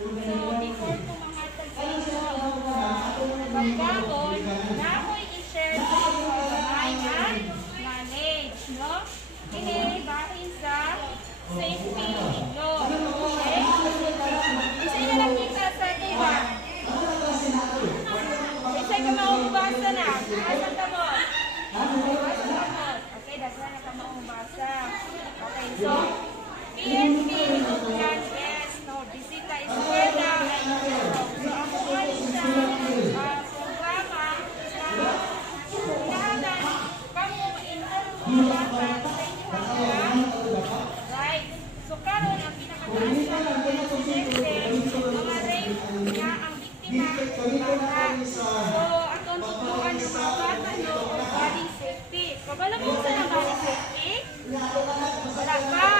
So, before ko mahatag sa inyo pagkakon, na ako'y i-share sa inyo gamay nga knowledge, no? Ini bahin sa safety law. Okay? Isa na lang kita sa iba. Isa ka maubasa na. Asan ka mo? Okay, dasal na ka maubasa. Okay, so, PNP, yan, yes, no, bisita eskwela, ay so, ako ay sa programa sa hinahanan kamo ma-interview bata sa inyong right. So, karon ang pinakataas na incidente, mga rape nga ang biktima, bata. So, atong tutuan yung mga bata, no, body safety. Kabala mo sa body safety? Wala pa.